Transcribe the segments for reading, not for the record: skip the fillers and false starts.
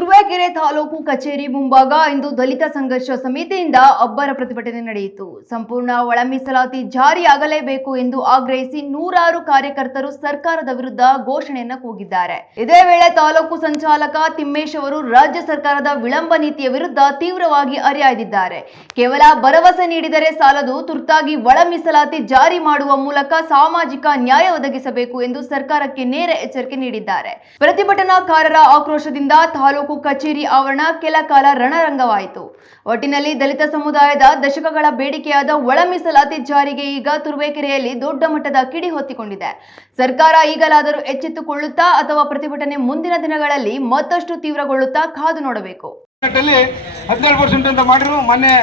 ತುರುವೇಕೆರೆ ತಾಲೂಕು ಕಚೇರಿ ಮುಂಭಾಗ ಇಂದು ದಲಿತ ಸಂಘರ್ಷ ಸಮಿತಿಯಿಂದ ಅಬ್ಬರ ಪ್ರತಿಭಟನೆ ನಡೆಯಿತು. ಸಂಪೂರ್ಣ ಒಳ ಮೀಸಲಾತಿ ಜಾರಿಯಾಗಲೇಬೇಕು ಎಂದು ಆಗ್ರಹಿಸಿ ನೂರಾರು ಕಾರ್ಯಕರ್ತರು ಸರ್ಕಾರದ ವಿರುದ್ಧ ಘೋಷಣೆಯನ್ನ ಕೂಗಿದ್ದಾರೆ. ಇದೇ ವೇಳೆ ತಾಲೂಕು ಸಂಚಾಲಕ ತಿಮ್ಮೇಶ್ ಅವರು ರಾಜ್ಯ ಸರ್ಕಾರದ ವಿಳಂಬ ನೀತಿಯ ವಿರುದ್ಧ ತೀವ್ರವಾಗಿ ಹರಿಹಾಯ್ದಿದ್ದಾರೆ. ಕೇವಲ ಭರವಸೆ ನೀಡಿದರೆ ಸಾಲದು, ತುರ್ತಾಗಿ ಒಳ ಮೀಸಲಾತಿ ಜಾರಿ ಮಾಡುವ ಮೂಲಕ ಸಾಮಾಜಿಕ ನ್ಯಾಯ ಒದಗಿಸಬೇಕು ಎಂದು ಸರ್ಕಾರಕ್ಕೆ ನೇರ ಎಚ್ಚರಿಕೆ ನೀಡಿದ್ದಾರೆ. ಪ್ರತಿಭಟನಾಕಾರರ ಆಕ್ರೋಶದಿಂದ ತಾಲೂಕು ಕಚೇರಿ ಆವರಣ ಕೆಲ ಕಾಲ ರಣರಂಗವಾಯಿತು. ಒಟ್ಟಿನಲ್ಲಿ ದಲಿತ ಸಮುದಾಯದ ದಶಕಗಳ ಬೇಡಿಕೆಯಾದ ಒಳ ಮೀಸಲಾತಿ ಜಾರಿಗೆ ಈಗ ತುರುವೇಕೆರೆಯಲ್ಲಿ ದೊಡ್ಡ ಮಟ್ಟದ ಕಿಡಿ ಹೊತ್ತಿಕೊಂಡಿದೆ. ಸರ್ಕಾರ ಈಗಲಾದರೂ ಎಚ್ಚೆತ್ತುಕೊಳ್ಳುತ್ತಾ ಅಥವಾ ಪ್ರತಿಭಟನೆ ಮುಂದಿನ ದಿನಗಳಲ್ಲಿ ಮತ್ತಷ್ಟು ತೀವ್ರಗೊಳ್ಳುತ್ತಾ ಕಾದು ನೋಡಬೇಕು. 17% ಅಂತ ಮಾಡಿದ್ರು. ಮೊನ್ನೆ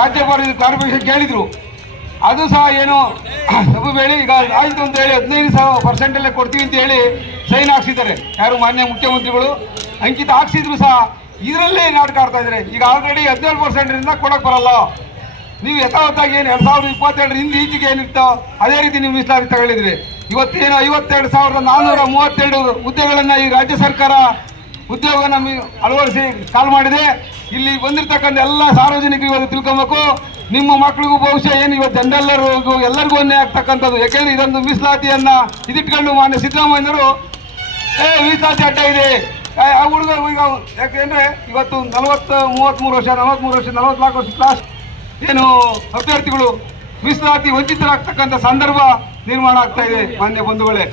ರಾಜ್ಯಪಾಲ ಕ್ಲಾರಿಫಿಕೇಶನ್ ಕೇಳಿದ್ರು, ಅದು ಸಹ ಏನು ಸಬು ಬೇಡಿ ಈಗ ಆಯಿತು ಅಂತ ಹೇಳಿ 15% ಕೊಡ್ತೀವಿ ಅಂತ ಹೇಳಿ ಸೈನ್ ಹಾಕ್ಸಿದ್ದಾರೆ. ಯಾರು ಮಾನ್ಯ ಮುಖ್ಯಮಂತ್ರಿಗಳು ಅಂಕಿತ ಹಾಕ್ಸಿದ್ರು ಸಹ ಇದರಲ್ಲೇ ನಾಟಕ ಆಡ್ತಾ ಇದ್ದಾರೆ. ಈಗ ಆಲ್ರೆಡಿ 17% ಕೊಡಕ್ಕೆ ಬರಲ್ಲ. ನೀವು ಯಥಾವತ್ತಾಗಿ ಏನು 2022 ಹಿಂದೆ ಈಚೆಗೆ ಏನಿರ್ತೋ ಅದೇ ರೀತಿ ನೀವು ಮೀಸಲಾತಿ ತಗೊಳ್ಳಿದ್ರಿ. ಇವತ್ತೇನು 52,432 ಹುದ್ದೆಗಳನ್ನು ಈ ರಾಜ್ಯ ಸರ್ಕಾರ ಉದ್ಯೋಗನ ಅಳವಡಿಸಿ ಸಾಲು ಮಾಡಿದೆ. ಇಲ್ಲಿ ಬಂದಿರತಕ್ಕಂಥ ಎಲ್ಲ ಸಾರ್ವಜನಿಕರು ಇವತ್ತು ತಿಳ್ಕೊಬೇಕು, ನಿಮ್ಮ ಮಕ್ಕಳಿಗೂ ಬಹುಶಃ ಏನು ಇವತ್ತು ಜನರೆಲ್ಲರಿಗೂ ಎಲ್ಲರಿಗೂ ಅನ್ಯಾಯ ಆಗ್ತಕ್ಕಂಥದ್ದು. ಯಾಕೆಂದರೆ ಇದೊಂದು ಮೀಸಲಾತಿಯನ್ನು ಇದಿಟ್ಕೊಂಡು ಮಾನ್ಯ ಸಿದ್ದರಾಮಯ್ಯನವರು ಮೀಸಲಾತಿ ಅಡ್ಡ ಇದೆ ಆ ಹುಡುಗರು ಈಗ ಯಾಕೆಂದರೆ ಇವತ್ತು 33 ವರ್ಷ 44 ವರ್ಷ ಕ್ಲಾಸ್ ಏನು ಅಭ್ಯರ್ಥಿಗಳು ಮೀಸಲಾತಿ ವಂಚಿತರಾಗ್ತಕ್ಕಂಥ ಸಂದರ್ಭ ನಿರ್ಮಾಣ ಆಗ್ತಾ ಇದೆ. ಮಾನ್ಯ ಬಂಧುಗಳೇ,